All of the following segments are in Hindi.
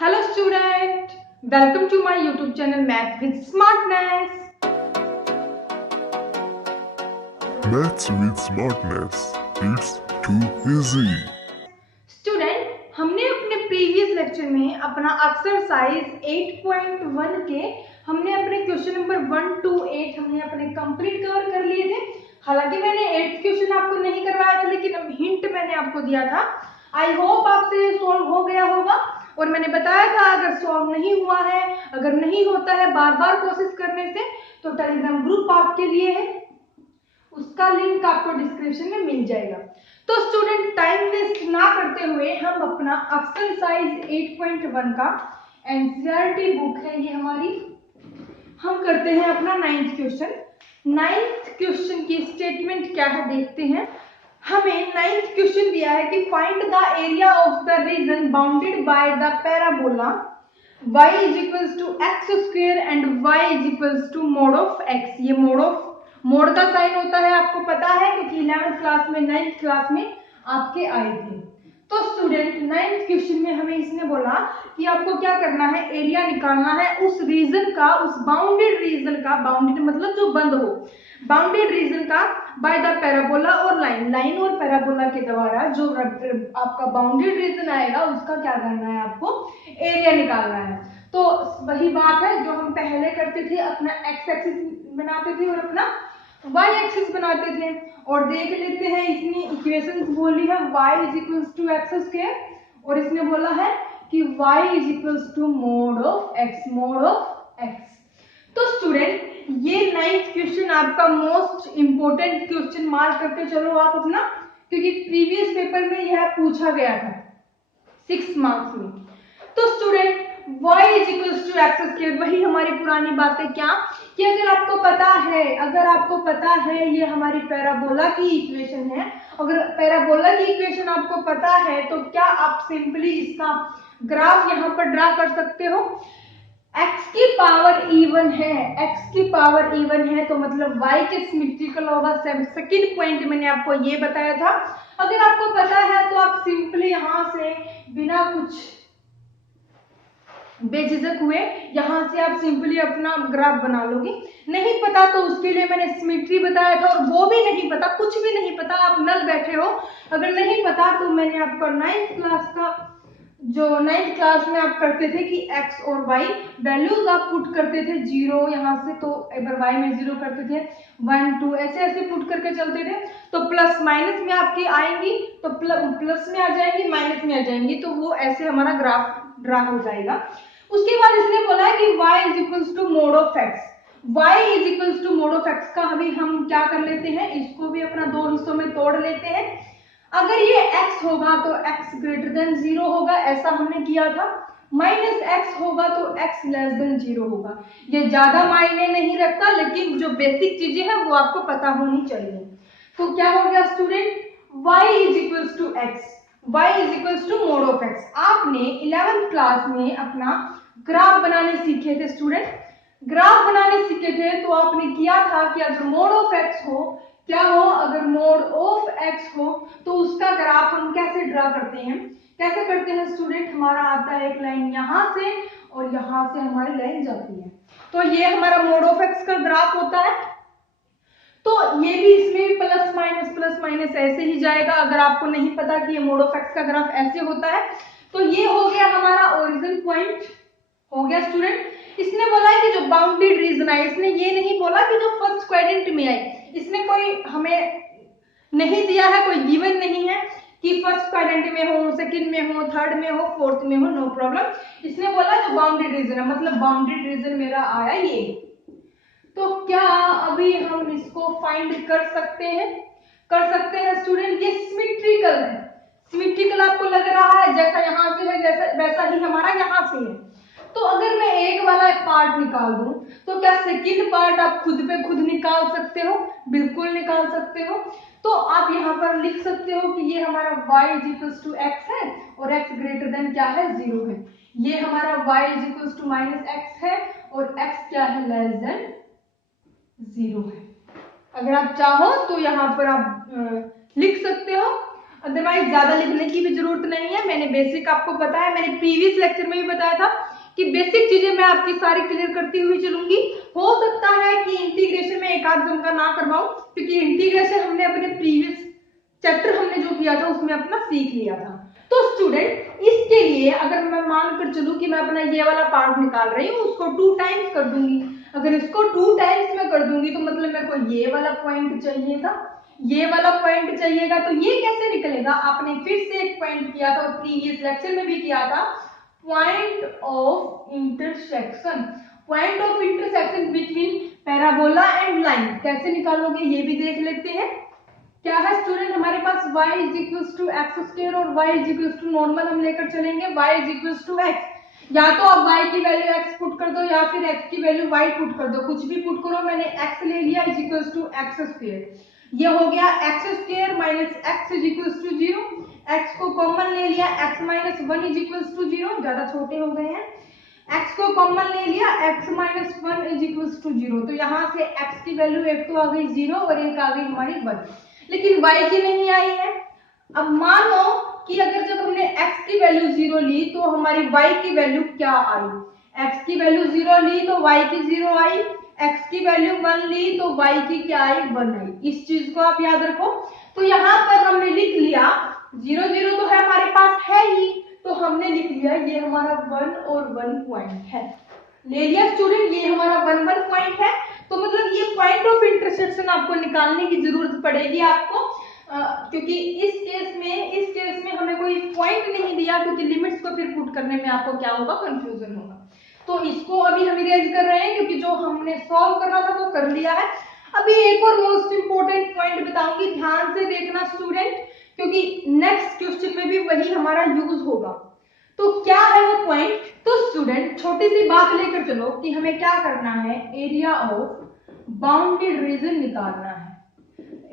Hello student, welcome to my YouTube channel Math with Smartness. Maths with Smartness. It's too easy. Student, हमने अपने प्रीवियस लेक्चर में अपना एक्सरसाइज 8.1 के हमने अपने क्वेश्चन नंबर 1 to 8 हमने अपने कंप्लीट कवर कर लिए थे। हालांकि मैंने 8th क्वेश्चन आपको नहीं करवाया था, लेकिन हिंट मैंने आपको दिया था। आई होप आपसे सॉल्व हो गया होगा। और मैंने बताया था अगर सॉल्व नहीं हुआ है, अगर नहीं होता है बार बार कोशिश करने से, तो टेलीग्राम ग्रुप आपके लिए है, उसका लिंक आपको डिस्क्रिप्शन में मिल जाएगा। तो स्टूडेंट, टाइम वेस्ट ना करते हुए हम अपना एक्सरसाइज 8.1 का एनसीईआरटी बुक है ये हमारी, हम करते हैं अपना 9th क्वेश्चन। 9th क्वेश्चन की स्टेटमेंट क्या है देखते हैं। हमें 9th क्वेश्चन दिया है कि find the area of the region bounded by the parabola y is equals to x square and y is equals to mod of x। ये मोड का साइन होता है, आपको पता है क्योंकि 11th क्लास में 9th क्लास में आपके आए थे। तो स्टूडेंट, 9th क्वेश्चन में हमें इसने बोला कि आपको क्या करना है, एरिया निकालना है उस रीजन का, उस बाउंडेड रीजन का, बाउंडेड मतलब जो बंद हो, बाउंडेड रीजन का बाय द पैराबोला और लाइन और पैराबोला के द्वारा जो आपका बाउंडेड रीजन आएगा उसका क्या करना है, आपको एरिया निकालना है। तो वही बात है जो हम पहले करते थे, अपना एक्स एक्सिस बनाते थे और अपना वाई एक्सिस बनाते थे। और देख लेते हैं, इसने इक्वेशंस बोली है y is equals to x square और इसने बोला है कि y is equals to mod of x। तो स्टूडेंट, ये 9th क्वेश्चन आपका मोस्ट इंपोर्टेंट क्वेश्चन मार्क करके चलो आप अपना, क्योंकि प्रीवियस पेपर में यह पूछा गया था 6 मार्क्स में। तो student, y is equals to x square, वही हमारी पुरानी बात है क्या कि अगर आपको पता है ये हमारी पैराबोला की इक्वेशन है, अगर पैराबोला की इक्वेशन आपको पता है तो क्या आप सिंपली इसका ग्राफ यहाँ पर ड्रा कर सकते हो। x की पावर इवन है तो मतलब y के सिमेट्रिकल होगा। सेकंड पॉइंट मैंने आपको ये बताया था, अगर आपको पता है तो आप सिंपली यहां से बिना कुछ बेझिझक हुए यहां से आप सिंपली अपना ग्राफ बना लोगे। नहीं पता तो उसके लिए मैंने सिमेट्री बताया था, और वो भी नहीं पता, कुछ भी नहीं पता, आप नल बैठे हो, अगर नहीं पता तो मैंने आपको 9th क्लास का जो 9th क्लास में आप करते थे कि x और y वैल्यूज आप पुट करते थे 0 यहाँ से, तो एक बार y में 0 करते थे, 1 2 ऐसे ऐसे पुट करके चलते थे, तो प्लस माइनस में आपकी आएंगी तो प्लस में आ जाएंगी, माइनस में आ जाएंगी, तो वो ऐसे हमारा ग्राफ ड्रा हो जाएगा। उसके बाद इसने बोला है कि y is equals to mod of x। y is equals to mod of x का अभी हम क्या कर लेते हैं, इसको भी अपना दो हिस्सों में तोड़ लेते हैं। अगर ये x होगा तो x ग्रेटर देन 0 होगा, ऐसा हमने किया था। माइनस x होगा तो x लेस देन 0 होगा। ये ज्यादा मायने नहीं रखता, लेकिन जो बेसिक चीजें हैं वो आपको पता होनी चाहिए। तो क्या हो गया student, y is equals to x, y is equals to mod of x। आपने 11th क्लास में अपना ग्राफ बनाने सीखे थे स्टूडेंट, ग्राफ बनाने सीखे थे तो आपने किया था कि अगर मोड ऑफ x हो, क्या हो, अगर मोड ऑफ x हो तो उसका ग्राफ हम कैसे ड्रा करते हैं स्टूडेंट, हमारा आता है एक लाइन यहां से और यहां से हमारी लाइन जाती है, तो ये हमारा मोड ऑफ x का ग्राफ होता है। तो ये भी इसमें प्लस माइनस ऐसे ही जाएगा। अगर आपको नहीं पता कि ये मोड ऑफ x का ग्राफ ऐसे होता है, तो ये हो गया हमारा ओरिजिन पॉइंट, हो गया स्टूडेंट। इसने बोला है कि जो बाउंडेड रीजन है, इसने ये नहीं बोला कि जो फर्स्ट क्वाड्रेंट में आए, इसने कोई हमें नहीं दिया है, कोई गिवन नहीं है कि फर्स्ट क्वाड्रेंट में हो, सेकंड में हो, थर्ड में हो, फोर्थ में हो, नो प्रॉब्लम। इसने बोला जो बाउंडेड रीजन है, मतलब बाउंडेड रीजन मेरा आया ये। तो क्या अभी हम इसको फाइंड कर सकते हैं स्टूडेंट। ये सिमेट्रिकल है, सिमेट्रिकल आपको लग रहा है जैसा यहां से है जैसा वैसा ही हमारा यहां से है। तो अगर मैं एक वाला पार्ट निकाल दूं तो क्या सेकंड पार्ट आप खुद पे खुद निकाल सकते हो, बिल्कुल निकाल सकते हो। तो आप यहाँ पर लिख सकते हो कि ये हमारा y is equals to x है और x ग्रेटर देन क्या है, 0 है। ये हमारा y is equals to minus x है और x क्या है, लेस देन 0 है। अगर आप चाहो तो यहाँ पर आप लिख सकते हो। अदरवाइज ज्यादा लिखने की भी जरूरत नहीं है। मैंने बेसिक आपको बताया, मैंने प्रीवियस लेक्चर में भी बताया था कि बेसिक चीजें मैं आपकी सारी क्लियर करती हुई चलूंगी। हो सकता है कि इंटीग्रेशन में एक आध जमका ना करवाऊं, क्योंकि इंटीग्रेशन हमने अपने प्रीवियस चैप्टर हमने जो किया था उसमें अपना सीख लिया था। तो स्टूडेंट इसके लिए अगर मैं मानकर चलूं कि मैं अपना ये वाला पार्ट निकाल रही हूँ, उसको 2 टाइम्स कर दूंगी। अगर इसको 2 टाइम्स में कर दूंगी तो मतलब मेरे को ये वाला पॉइंट चाहिएगा, ये वाला पॉइंट चाहिएगा। तो ये कैसे निकलेगा? आपने फिर से एक पॉइंट किया था और प्रीवियस लेक्चर में भी किया था, point of intersection. Point of intersection between parabola and line कैसे निकालोगे ये भी देख लेते हैं। क्या है स्टूडेंट, हमारे पास y is equals to x square और y is equals to normal हम लेकर चलेंगे, y is equals to x। या तो आप y की वैल्यू x पुट कर दो या फिर x की वैल्यू y पुट कर दो, कुछ भी पुट करो। मैंने x ले लिया is equals to x square, ये हो गया x square minus x is equals to 0। x को कॉमन ले लिया, x minus 1 is equals to 0, ज्यादा छोटे हो गए हैं। x को कॉमन ले लिया, x minus 1 is equals to 0। तो यहाँ से x की वैल्यू एक तो आ गई 0 और एक आ गई हमारी 1, लेकिन y की नहीं आई है। अब मान लो कि अगर जब हमने x की वैल्यू 0 ली तो हमारी y की वैल्यू क्या आई? x की वैल्यू 0 ली तो y की 0 आई, x की वैल्यू 1 ली तो y की क्या आई? 1 आई। इस चीज को आप याद रखो। तो यहाँ पर हमने लिख लिया 0 0 तो है हमारे पास है ही, तो हमने लिख लिया ये हमारा 1 और 1 पॉइंट है। ले लिया स्टूडेंट, ये हमारा 1 1 पॉइंट है। तो मतलब ये पॉइंट ऑफ इंटरसेक्शन आपको निकालने की जरूरत पड़ेगी आपको, क्योंकि इस केस में हमें कोई पॉइंट नहीं दिया, क्योंकि लिमिट्स को फिर पुट करने में आपको क्या होगा? कंफ्यूजन होगा। तो इसको अभी हम इरेज कर रहे हैं, क्योंकि जो हमने सॉल्व करना था वो कर लिया है। अभी एक और मोस्ट इंपोर्टेंट पॉइंट बताऊंगी, ध्यान से देखना स्टूडेंट, क्योंकि नेक्स्ट क्वेश्चन में भी वही हमारा यूज होगा। तो क्या है वो पॉइंट? तो स्टूडेंट छोटी सी बात लेकर चलो कि हमें क्या करना है, एरिया ऑफ बाउंडेड रीजन निकालना है।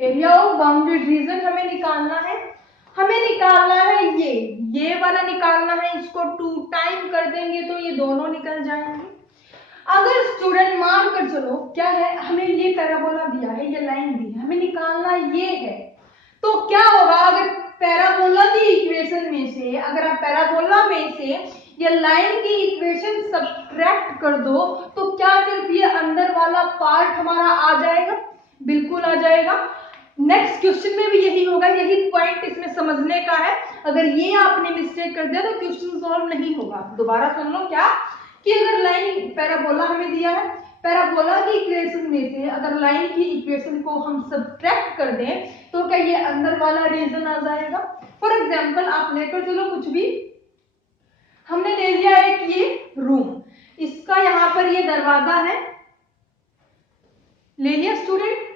एरिया ऑफ बाउंडेड रीजन हमें निकालना है। हमें निकालना है ये वाला निकालना है। इसको 2 टाइम कर देंगे तो ये दोनों निकल जाएंगे। अगर स्टूडेंट मान कर चलो क्या है, हमें ये पैराबोला दिया है, ये लाइन दी है, हमें निकालना ये है। तो क्या होगा, अगर पैराबोला की इक्वेशन में से, अगर आप पैराबोला में से ये लाइन की इक्वेशन सब्ट्रैक्ट कर दो तो क्या सिर्फ ये अंदर वाला पार्ट हमारा आ जाएगा? बिल्कुल आ जाएगा। नेक्स्ट क्वेश्चन में भी यही होगा, यही पॉइंट इसमें समझने का है। अगर ये आपने मिस्टेक कर दिया तो क्वेश्चन सॉल्व नहीं होगा। दोबारा सुन लो, क्या कि अगर लाइन पैराबोला हमें दिया है, पैराबोला की इक्वेशन में से अगर लाइन की इक्वेशन को हम सब्ट्रैक्ट कर दें तो क्या ये अंदर वाला रीजन आ जाएगा? फॉर एग्जांपल आप लेकर चलो कुछ भी, हमने ले लिया एक ये रूम, इसका यहां पर ये दरवाजा है, ले लिया स्टूडेंट।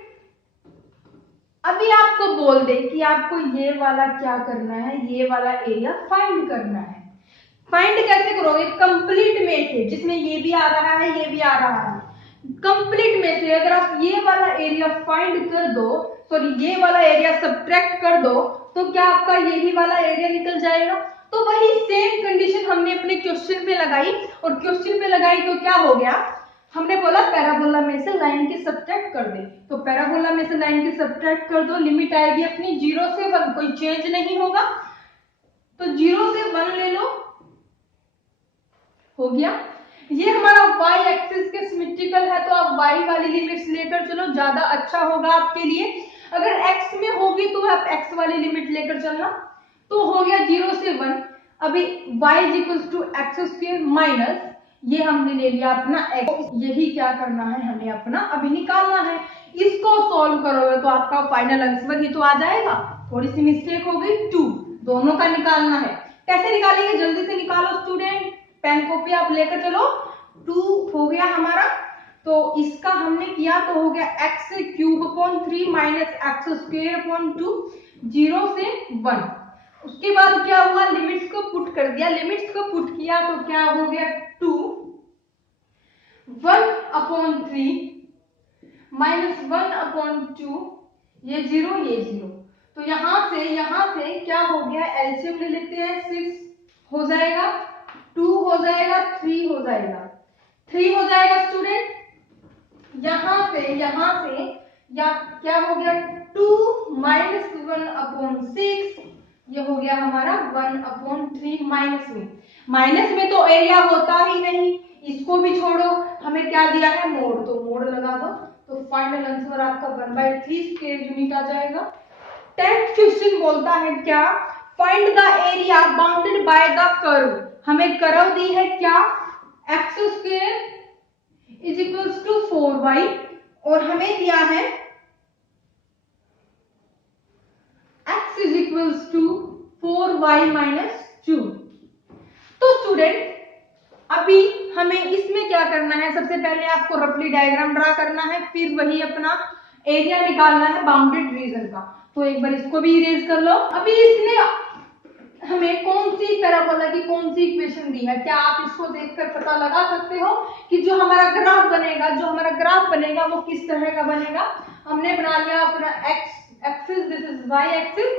अभी आपको बोल दे कि आपको ये वाला क्या करना है, ये वाला एरिया फाइंड करना है। फाइंड कैसे करोगे? कंप्लीट में से, जिसमें ये भी आ रहा है ये भी आ रहा है, कंप्लीट में से अगर आप ये वाला एरिया फाइंड कर दो, सॉरी ये वाला एरिया सब्ट्रैक्ट कर दो, तो क्या आपका यही वाला एरिया निकल जाएगा। तो वही सेम कंडीशन हमने अपने क्वेश्चन पे लगाई, और क्वेश्चन पे लगाई तो क्या हो गया, हमने बोला पैराबोला में से लाइन की सब्ट्रैक्ट कर दे। तो पैराबोला में से लाइन की सब्ट्रैक्ट कर दो, लिमिट आएगी अपनी 0 से 1, कोई चेंज नहीं होगा। तो 0 से 1 ले लो, हो गया। ये हमारा y एक्सिस के सिमेट्रिकल है, तो आप y वाली लिमिट्स लेकर चलो, ज्यादा अच्छा होगा आपके लिए। अगर x में होगी तो आप x वाली लिमिट लेकर चलना। तो हो गया 0 से 1। अभी y is equal to x square minus ये हमने ले लिया अपना x, यही क्या करना है हमें अपना अभी निकालना है। इसको सॉल्व करोगे तो आपका फाइनल आंसर ही तो आ जाएगा। थोड़ी सी मिस्टेक हो गई, 2 दोनों का निकालना है। कैसे निकालेंगे, जल्दी से निकालो स्टूडेंट, पेन कॉपी आप लेकर चलो। 2 हो गया हमारा, तो इसका हमने किया तो हो गया x cube upon 3 minus x square upon 2, 0 से 1। उसके बाद क्या हुआ, लिमिट्स को पुट कर दिया। लिमिट्स को पुट किया तो क्या हो गया 2, 1 अपॉन 3 माइनस 1 अपॉन 2, ये 0 ये 0। तो यहां से क्या हो गया, एलसीएम ले लेते हैं, 6 हो जाएगा, 2 हो जाएगा, 3 हो जाएगा, 3 हो जाएगा स्टूडेंट। यहां से या क्या हो गया 2 माइनस 1 अपॉन 6 ये हो गया हमारा 1/3 माइनस में तो एरिया होता ही नहीं, इसको भी छोड़ो, हमें क्या दिया है मोड, तो मोड लगा दो, तो फाइनल आंसर आपका 1/3 स्क्वायर यूनिट आ जाएगा। 10th क्वेश्चन बोलता है क्या, find the area bounded by the curve. हमें कर्व दी है क्या, x स्क्वायर इज इक्वल्स टू 4y और हमें दिया है x is equals to 4y minus 2। तो स्टूडेंट अभी हमें इसमें क्या करना है, सबसे पहले आपको रफली डायग्राम ड्रा करना है, फिर वही अपना एरिया निकालना है बाउंडेड रीजन का। तो एक बार इसको भी इरेज कर लो। अभी इसने हमें कौन सी पैराबोला की कौन सी इक्वेशन दी है, क्या आप इसको देखकर पता लगा सकते हो कि जो हमारा ग्राफ बनेगा वो किस तरह का बनेगा। हमने बना लिया अपना x axis, this is y axis,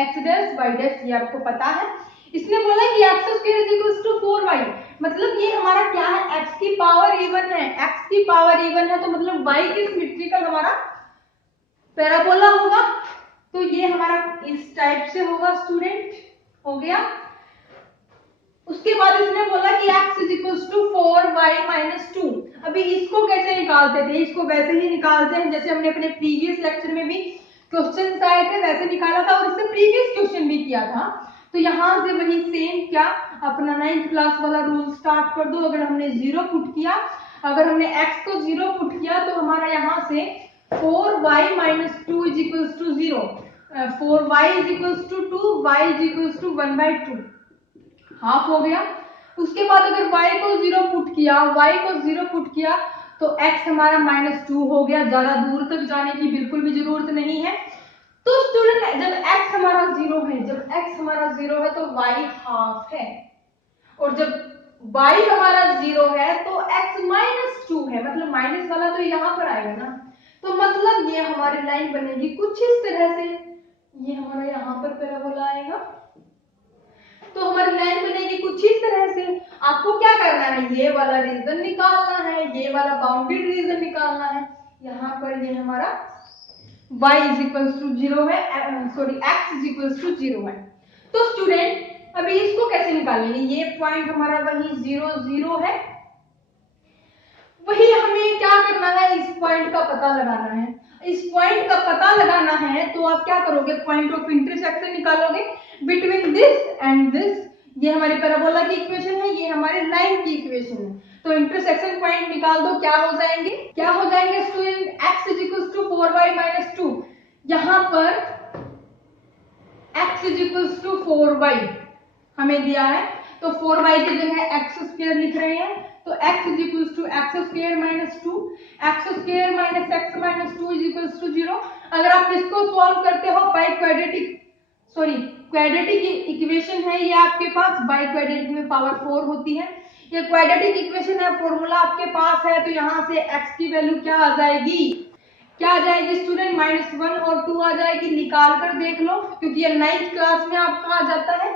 x dash y dash, ये आपको पता है। इसने बोला कि x स्क्वायर इज इक्वल्स टू 4y, मतलब ये हमारा क्या है, x की पावर इवन है, x की पावर इवन है, तो मतलब y के सिमेट्रिकल हमारा पैराबोला होगा। तो ये हमारा इस टाइप से होगा स्टूडेंट, हो गया। उसके बाद इसने बोला कि x is equals to 4y minus 2। अभी इसको कैसे निकालते थे, इसको वैसे ही निकालते हैं जैसे हमने अपने प्रीवियस लेक्चर में भी क्वेश्चन आए थे वैसे निकाला था, और इससे प्रीवियस क्वेश्चन भी किया था। तो यहाँ से वही सेम क्या अपना 9th क्लास वाला रूल स्टार्ट कर दो। अगर हमने 0 पुट किया, अगर हमने x को 0 पुट किया तो हमारा यहाँ से 4y minus 2 is equals to 0, 4y is equals to 2, y is equals to 1/2, half हो गया। उसके बाद अगर y को 0 पुट किया तो x हमारा -2 हो गया, ज्यादा दूर तक जाने की बिल्कुल भी जरूरत नहीं है। तो स्टूडेंट जब x हमारा 0 है तो y हाफ है, और जब y हमारा 0 है तो x -2 है, मतलब माइनस वाला तो यहाँ पर आएगा ना। तो मतलब ये हमारी लाइन बनेगी कुछ इस तरह से, ये हमारा यहाँ पर पैराबोला आएगा, तो हमारी लाइन बनेगी कुछ इस तरह से। आपको क्या करना है, ये वाला रीजन निकालना है, ये वाला बाउंडेड रीजन निकालना है। यहाँ पर ये हमारा y इज इक्वल्स टू 0 है, sorry x is equals to 0 है। तो स्टूडेंट अभी इसको कैसे निकालेंगे, ये पॉइंट हमारा वही 0 0 है, वही हमें क्या करना है, इस पॉइंट का पता लगाना है। इस पॉइंट का पता लगाना है तो आप क्या करोगे, पॉइंट ऑफ इंटरसेक्शन निकालोगे बिटवीन दिस एंड दिस। ये हमारी पैराबोला की इक्वेशन है, ये हमारी लाइन की इक्वेशन है। तो इंटरसेक्शन पॉइंट निकाल दो, क्या हो जाएंगे student, x is equals to 4y minus 2। यहाँ पर x is equals to 4y हमें दिया है, तो 4y की जगह x स्क्वायर लिख रहे हैं, तो x is equals to x square minus 2, x square minus x minus 2 is equals to 0। अगर आप इसको सॉल्व करते हो बाय क्वाड्रेटिक इक्वेशन है ये आपके पास, बाय क्वाड्रेटिक में पावर 4 होती है, ये क्वाड्रेटिक इक्वेशन है, फॉर्मूला आपके पास है। तो यहाँ से x की वैल्यू क्या आ जाएगी स्टूडेंट, -1 और 2 आ जाएगी, निकाल कर देख लो क्योंकि ये 9th क्लास में आपका आ जाता है।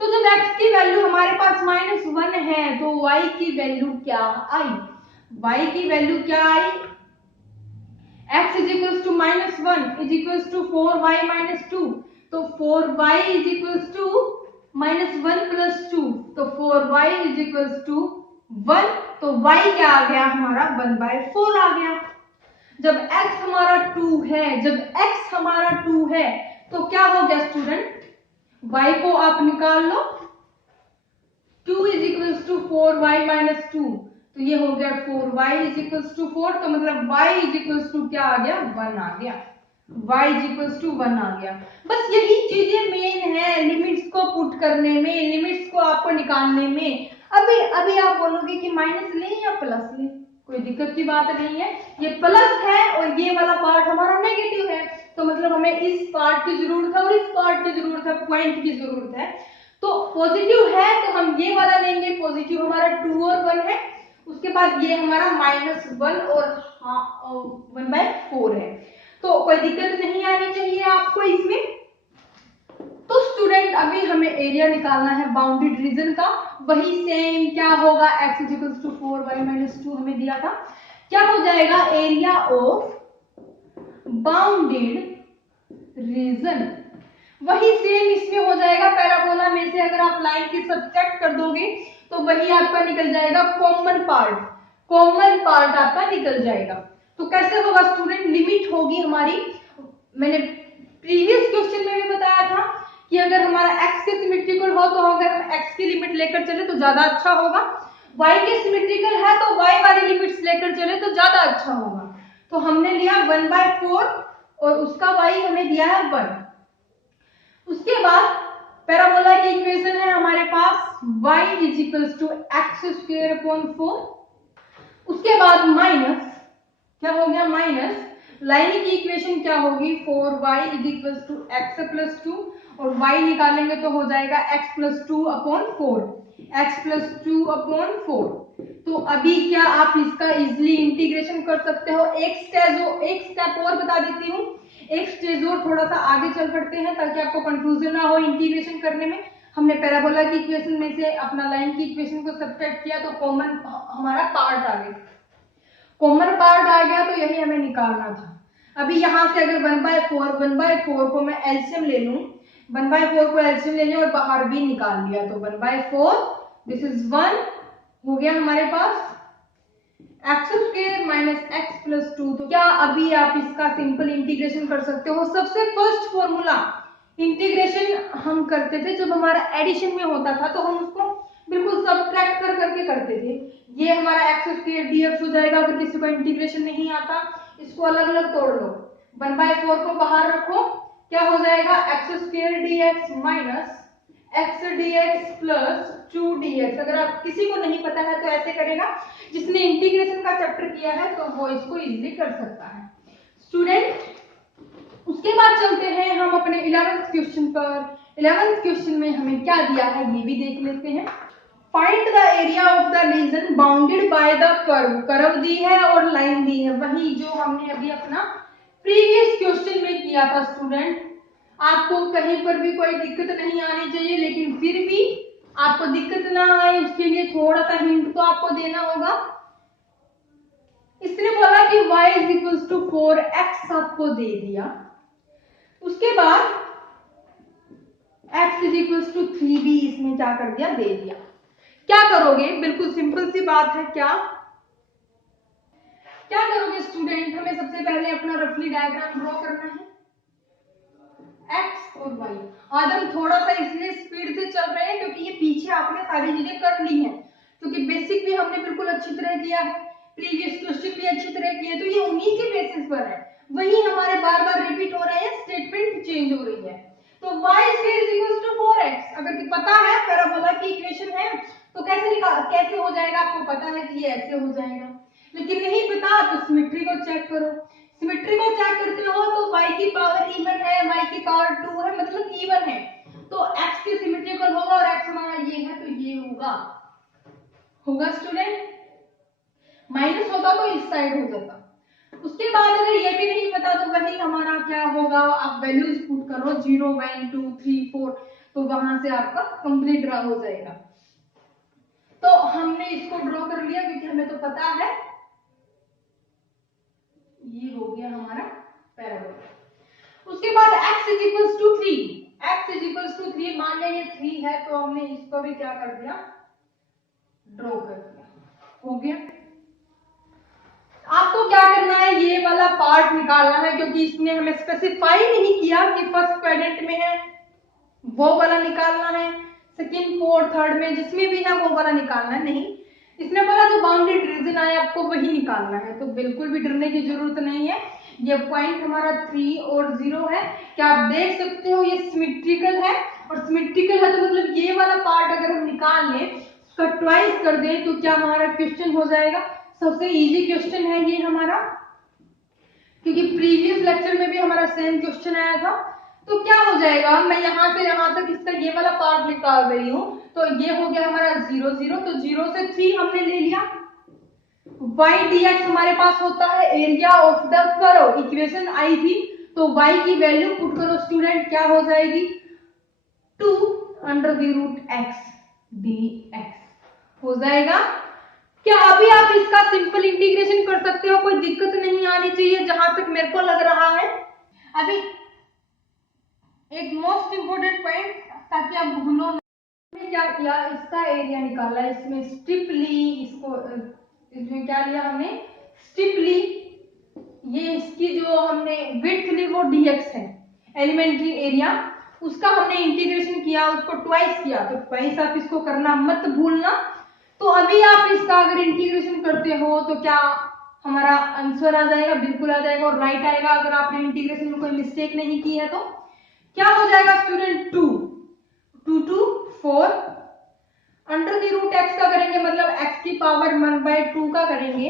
तो जब x की वैल्यू हमारे पास -1 है तो y की वैल्यू क्या आई, x is equals to -1 is equals to 4y minus 2, तो 4y is equals to -1 plus 2, तो 4y इज इक्वल्स टू 1, तो y क्या आ गया हमारा 1/4 आ गया। जब x हमारा 2 है तो क्या हो गया स्टूडेंट, y को आप निकाल लो, 2 is equals to 4y minus 2, तो ये हो गया 4y इज इक्वल्स टू 4, तो मतलब y इज इक्वल्स टू क्या आ गया 1 आ गया, y इज इक्वल्स टू 1 आ गया। बस यही चीजें मेन है लिमिट्स को पुट करने में, लिमिट्स को आपको निकालने में। अभी आप बोलोगे कि माइनस लें या प्लस लें, कोई दिक्कत की बात नहीं है, ये प्लस है और ये वाला पार्ट हमारा नेगेटिव है, तो मतलब हमें इस पार्ट की जरूरत है और इस पार्ट की जरूरत है, पॉइंट की जरूरत है। तो पॉजिटिव है तो हम ये वाला लेंगे, पॉजिटिव हमारा 2 और 1 है, उसके बाद ये हमारा -1 और 1/4 है, तो कोई दिक्कत नहीं आनी चाहिए आपको इसमें। तो स्टूडेंट अभी हमें एरिया निकालना है बाउंडेड रीजन का, वही सेम क्या होगा, x is equals to 4y minus 2 हमें दिया था, क्या हो जाएगा एरिया ऑफ बाउंडेड रीजन। वही सेम इसमें हो जाएगा। पैराबोला में से अगर आप लाइन की सब्ट्रैक्ट कर दोगे तो वही आपका निकल जाएगा कॉमन पार्ट आपका निकल जाएगा। तो कैसे होगा स्टूडेंट, लिमिट होगी हमारी, मैंने प्रीवियस क्वेश्चन में भी बताया था कि अगर हमारा x के सिमेट्रिकल हो तो अगर हम x की लिमिट लेकर चले तो ज्यादा अच्छा होगा, y के सिमेट्रिकल है तो y वाली लिमिट्स लेकर चले तो ज्यादा अच्छा होगा। तो हमने लिया 1/4 और उसका y हमें दिया है 1। उसके बाद पैराबोला की इक्वेशन है हमारे पास y = x²/4। उसके बाद माइनस, क्या हो गया माइनस, लाइन की इक्वेशन क्या होगी 4y = x+2 और y निकालेंगे तो हो जाएगा x+2/4, x+2/4। तो अभी क्या आप इसका इजिली इंटीग्रेशन कर सकते हो। एक स्टेप और बता देती हूँ, एक स्टेज और थोड़ा सा आगे चल पड़ते हैं ताकि आपको कंफ्यूजन ना हो इंटीग्रेशन करने में। हमने पैराबोला की इक्वेशन में से अपना लाइन की इक्वेशन को सब्ट्रैक्ट किया तो कॉमन हमारा पार्ट आ गया, कॉमन पार्ट आ गया तो यही हमें निकालना था। अभी यहां से अगर 1/4 को मैं एलसीएम ले लूं, 1/4 को एलसीएम ले लिया और बाहर भी निकाल लिया तो 1/4 दिस इज 1 हो गया हमारे पास x² - x+2। तो क्या अभी आप इसका सिंपल इंटीग्रेशन कर सकते हो। सबसे फर्स्ट फॉर्मूला इंटीग्रेशन हम करते थे जब हमारा एडिशन में होता था तो हम उसको बिल्कुल सब्ट्रैक्ट कर करके करते थे। ये हमारा x² dx हो जाएगा। अगर किसी को इंटीग्रेशन नहीं आता इसको अलग अलग तोड़ लो, 1/4 को बाहर रखो, क्या हो जाएगा x² dx minus x dx plus 2 dx। अगर आप किसी को नहीं पता है तो ऐसे करेगा, जिसने इंटीग्रेशन का चैप्टर किया है तो वो इसको इजीली कर सकता है स्टूडेंट। उसके बाद चलते हैं हम अपने 11th क्वेश्चन पर। 11th क्वेश्चन में हमें क्या दिया है ये भी देख लेते हैं। Find the area of the region bounded by the curve. Curve दी है और लाइन दी है, वही जो हमने अभी अपना प्रीवियस क्वेश्चन में किया था स्टूडेंट। आपको कहीं पर भी कोई दिक्कत नहीं आनी चाहिए, लेकिन फिर भी आपको दिक्कत ना आए उसके लिए थोड़ा सा हिंट तो आपको देना होगा। इसने बोला कि y = 4x आपको दे दिया, उसके बाद x = 3 भी इसने क्या कर दिया, दे दिया। क्या करोगे, बिल्कुल सिंपल सी बात है। क्या करोगे स्टूडेंट, हमें सबसे पहले अपना रफली डायग्राम ड्रॉ करना है x और y। आज हम थोड़ा सा इसलिए स्पीड से चल रहे हैं क्योंकि ये पीछे आपने सारी चीजें कर ली हैं, क्योंकि बेसिक भी हमने बिल्कुल अच्छी तरह किया है, प्रीवियस क्वेश्चन भी अच्छी तरह किए, तो ये उन्हीं के बेसिस पर है, वही हमारे बार बार रिपीट हो रहे हैं, स्टेटमेंट चेंज हो रही है। तो y² = 4x अगर पता है, पैराबोला की इक्वेशन है तो कैसे हो जाएगा, आपको पता है कि ये ऐसे हो जाएगा। लेकिन नहीं पता तो सिमेट्री को चेक करो, सिमेट्री को चेक करते हो तो y की पावर इवन है, y की पावर 2 है, मतलब इवन है, तो x के सिमेट्रिकल होगा और x हमारा ये है तो ये होगा स्टूडेंट। माइनस होता तो इस साइड हो जाता। उसके बाद अगर ये भी नहीं पता तो वही हमारा क्या होगा, आप वैल्यूज पुट करो 0 1 2 3 4 तो वहां से आपका कंप्लीट ड्रा हो जाएगा। तो हमने इसको ड्रॉ कर लिया क्योंकि हमें तो पता है, ये हो गया हमारा पैराबोला। उसके बाद x = 3, x = 3 मान लिया ये 3 है तो हमने इसको भी क्या कर दिया, ड्रॉ कर दिया, हो गया। आपको क्या करना है, ये वाला पार्ट निकालना है क्योंकि इसने हमें स्पेसिफाई नहीं किया कि फर्स्ट क्वाड्रेंट में है वो वाला निकालना है, सेकंड फोर्थ थर्ड में जिसमें भी है वो वाला निकालना है, नहीं, इसने बोला जो बाउंडेड रीजन आए आपको वही निकालना है। तो बिल्कुल भी डरने की जरूरत नहीं है। ये पॉइंट हमारा 3 और 0 है, क्या आप देख सकते हो ये सिमेट्रिकल है, और सिमेट्रिकल है तो मतलब ये वाला पार्ट अगर हम निकाल लें उसका ट्वाइस कर दें तो क्या हमारा क्वेश्चन हो जाएगा। सबसे इजी क्वेश्चन है ये हमारा, क्योंकि प्रीवियस लेक्चर में भी हमारा सेम क्वेश्चन आया था। तो क्या हो जाएगा, मैं यहां से यहां तक इसका ये वाला पार्ट निकाल रही हूं तो ये हो गया हमारा 0 0, तो 0 से 3 हमने ले लिया। y dx हमारे पास होता है area of the curve, equation आई थी तो y की वैल्यू पुट करो स्टूडेंट, क्या हो जाएगी 2√x dx हो जाएगा। क्या अभी आप इसका सिंपल इंटीग्रेशन कर सकते हो, कोई दिक्कत नहीं आनी चाहिए जहां तक मेरे को लग रहा है। अभी एक मोस्ट इम्पोर्टेंट पॉइंट ताकि आप भूलो ना। हमने क्या किया, इसका एरिया निकाला, इसमें स्ट्रिप ली, इसको इसमें क्या लिया हमने, स्ट्रिप ली। ये इसकी जो हमने विड्थ ली वो dx है, एलिमेंट्री एरिया, उसका हमने इंटीग्रेशन किया, उसको ट्वाइस किया, तो ट्वाइस आप इसको करना मत भूलना। तो अभी आप इसका अगर इंटीग्रेशन करते हो तो क्या हमारा आंसर आ जाएगा, बिल्कुल आ जाएगा और राइट आएगा। अगर आपने इंटीग्रेशन में कोई मिस्टेक नहीं की है तो क्या हो जाएगा student, 2 2 4 under the root x का करेंगे, मतलब x की पावर 1/2 का करेंगे,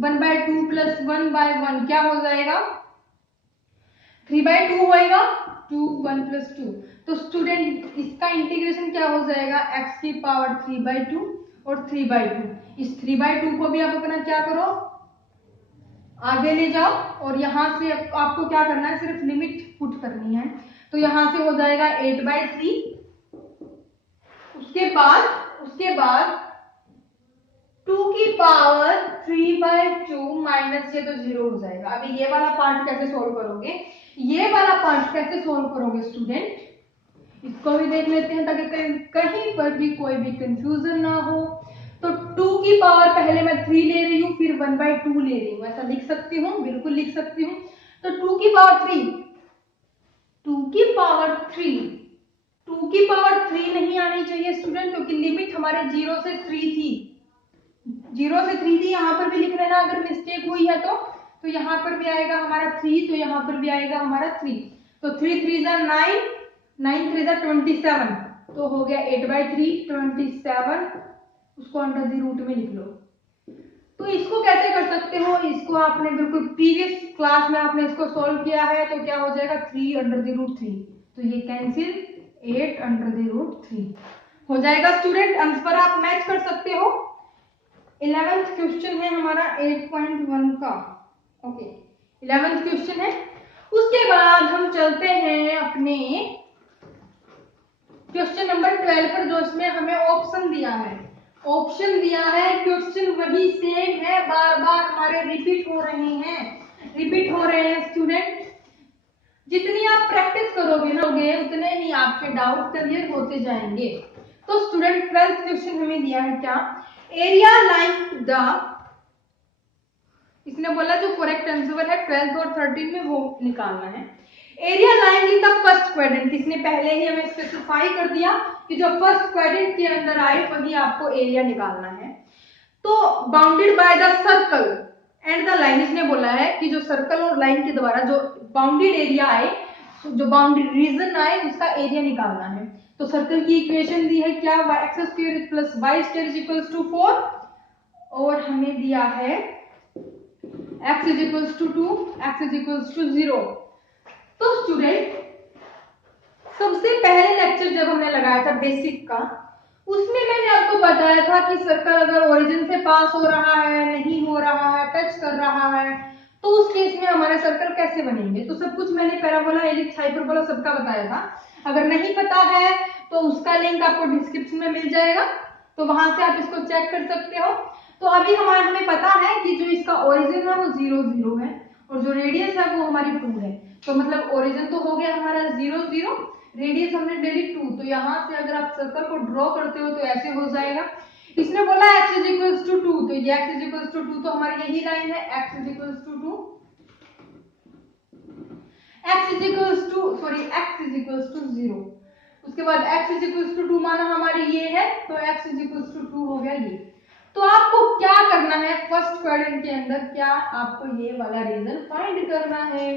1/2 प्लस 1/1 क्या हो जाएगा, 3/2 होएगा, 2 1 प्लस 2। तो स्टूडेंट इसका इंटीग्रेशन क्या हो जाएगा, x की पावर 3/2 और 3/2। इस 3/2 को भी आप अपना क्या करो, आगे ले जाओ, और यहां से आपको क्या करना है, सिर्फ लिमिट पुट करनी है। तो यहां से हो जाएगा 8/3। उसके बाद 2 की पावर 3/2 माइनस, ये तो 0 हो जाएगा। अभी ये वाला पार्ट कैसे सोल्व करोगे, ये वाला पार्ट कैसे सोल्व करोगे स्टूडेंट, इसको भी देख लेते हैं ताकि कहीं पर भी कोई भी कंफ्यूजन ना हो। तो 2 की पावर पहले मैं 3 ले रही हूँ, फिर 1/2 ले रही हूँ, ऐसा लिख सकती हूँ, बिल्कुल लिख सकती हूँ। तो 2 की पावर 3, 2 की पावर 3, 2 की पावर 3 नहीं आनी चाहिए स्टूडेंट, क्योंकि लिमिट हमारे 0 से 3 थी, 0 से 3 थी। यहाँ पर भी लिख लेना अगर मिस्टेक हुई है तो यहाँ पर भी आएगा हमारा 3, तो यहाँ पर भी आएगा हमारा 3। तो 3 3 9, 9 3 27, तो हो गया 8/3 27, उसको अंडर द रूट में लिख लो। तो इसको कैसे कर सकते हो, इसको आपने बिल्कुल प्रीवियस क्लास में आपने इसको सॉल्व किया है, तो क्या हो जाएगा 3 अंडर द रूट 3, तो ये कैंसिल, 8 अंडर द रूट 3 हो जाएगा। स्टूडेंट आंसर आप मैच कर सकते हो। 11th क्वेश्चन है हमारा 8.1 का, ओके 11th क्वेश्चन है। उसके बाद हम चलते हैं अपने क्वेश्चन नंबर 12 पर, जो इसमें हमें ऑप्शन दिया है, क्वेश्चन वही सेम है, बार बार हमारे रिपीट हो रहे हैं स्टूडेंट। जितनी आप प्रैक्टिस करोगे ना उतने ही आपके डाउट क्लियर होते जाएंगे। तो स्टूडेंट 12th क्वेश्चन हमें दिया है क्या, एरिया लाइन द, इसने बोला जो करेक्ट आंसर है 12th और 13 में वो निकालना है। Area line in the first quadrant, इसने पहले ही हमें स्पेसिफाई कर दिया कि जो फर्स्ट क्वाड्रेंट के अंदर आए वही आपको एरिया निकालना है। तो bounded by the circle and the line, इसने बोला है कि जो सर्कल और लाइन के द्वारा जो बाउंडेड एरिया आए, जो बाउंडेड रीजन आए, उसका एरिया निकालना है। तो सर्कल की इक्वेशन दी है क्या, x² प्लस y² = 4, और हमें दिया है x = 2, x = 0। तो स्टूडेंट सबसे पहले लेक्चर जब हमने लगाया था बेसिक का, उसमें मैंने आपको बताया था कि सर्कल अगर ओरिजिन से पास हो रहा है, नहीं हो रहा है, टच कर रहा है, तो उस केस में हमारे सर्कल कैसे बनेंगे। तो सब कुछ मैंने पैराबोला, एलिप्स, हाइपरबोला सबका बताया था। अगर नहीं पता है तो उसका लिंक आपको डिस्क्रिप्शन में मिल जाएगा, तो वहां से आप इसको चेक कर सकते हो। तो अभी हमें पता है कि जो इसका ओरिजिन है वो 0 0 है, और जो रेडियस है वो हमारी 2 है। तो मतलब ओरिजिन तो हो गया हमारा 0 0, रेडियस हमने ले ली 2। तो यहाँ से अगर आप सर्कल को ड्रॉ करते हो तो ऐसे हो जाएगा। इसने बोला x = 2, तो ये x = 2 तो हमारी यही लाइन है, x = 2, x = 0। उसके बाद x = 2 माना हमारी ये है, तो x = 2 हो गया ये। तो आपको क्या करना है, फर्स्ट क्वाड्रेंट के अंदर क्या आपको ये वाला रीजन फाइंड करना है।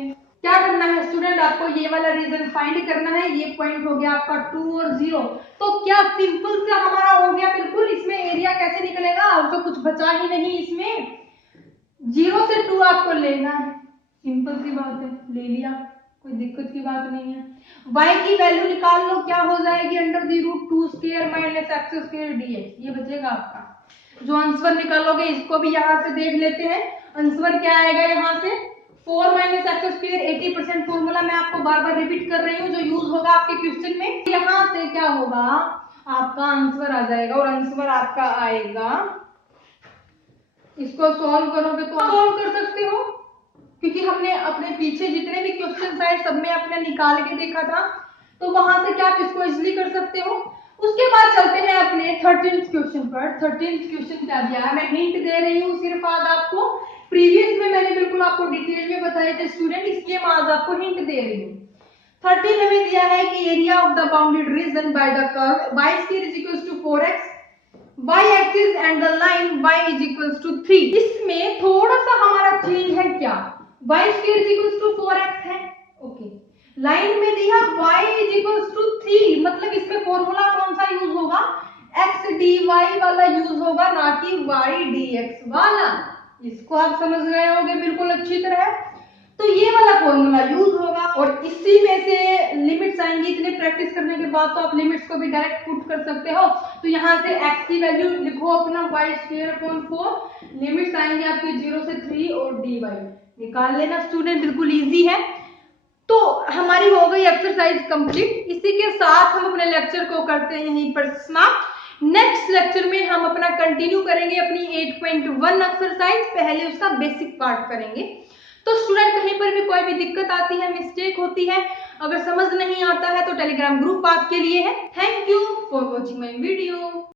क्या करना है स्टूडेंट, आपको ये वाला रीजन फाइंड करना है। ये पॉइंट हो गया आपका 2 और 0। तो क्या सिंपल से हमारा हो गया बिल्कुल। इसमें एरिया कैसे निकलेगा, अब तो कुछ बचा ही नहीं इसमें, 0 से 2 आपको लेना है, सिंपल सी बात है, ले लिया, कोई दिक्कत की बात नहीं है। y की वैल्यू निकाल लो, क्या हो जाएगी, √2² - x² dx, ये बचेगा आपका। जो आंसर निकालोगे इसको भी यहाँ से देख लेते हैं, आंसर क्या आएगा यहाँ से, 4 - x²। 80% फॉर्मूला मैं आपको बार बार रिपीट कर रही हूँ जो यूज होगा आपके क्वेश्चन में। यहाँ से क्या होगा, आपका आंसर आ जाएगा, और आंसर आपका आएगा, इसको सॉल्व करोगे तो सॉल्व कर सकते हो, क्योंकि हमने अपने पीछे जितने भी क्वेश्चन आए सब में अपने निकाल के देखा था। तो वहां से क्या आप इसको इजिली कर सकते हो। उसके बाद चलते हैं अपने 13th क्वेश्चन पर। 13th क्वेश्चन क्या दिया है, मैं हिंट दे रही हूँ सिर्फ आज आपको, प्रीवियस में मैंने बिल्कुल आपको डिटेल में बताए थे स्टूडेंट, इसलिए मैं आज आपको हिंट दे रही हूँ। 13 हमें दिया है कि area of the bounded region by the curve y square is equals to 4x, y axis and the line y is equals to 3। इसमें थोड़ा सा हमारा चेंज है, क्या y square is equals to 4x है, ओके, लाइन में दिया y इज इक्वल्स टू 3, मतलब इसमें फॉर्मूला कौन सा यूज होगा, x dy वाला यूज होगा, ना कि y dx वाला। इसको आप समझ गए होंगे बिल्कुल अच्छी तरह। तो ये वाला फॉर्मूला यूज होगा और इसी में से लिमिट्स आएंगी। इतने प्रैक्टिस करने के बाद तो आप लिमिट्स को भी डायरेक्ट पुट कर सकते हो। तो यहाँ से x की वैल्यू लिखो अपना y स्क्वायर अपॉन 4, लिमिट्स आएंगे आपके 0 से 3 और dy निकाल लेना स्टूडेंट, बिल्कुल इजी है। तो हमारी हो गई एक्सरसाइज कंप्लीट। इसी के साथ हम अपने लेक्चर को करते हैं यहीं पर समाप्त। नेक्स्ट लेक्चर में हम अपना कंटिन्यू करेंगे अपनी 8.1 एक्सरसाइज, पहले उसका बेसिक पार्ट करेंगे। तो स्टूडेंट कहीं पर भी कोई भी दिक्कत आती है, मिस्टेक होती है, अगर समझ नहीं आता है तो टेलीग्राम ग्रुप आपके लिए है। Thank you for watching my video.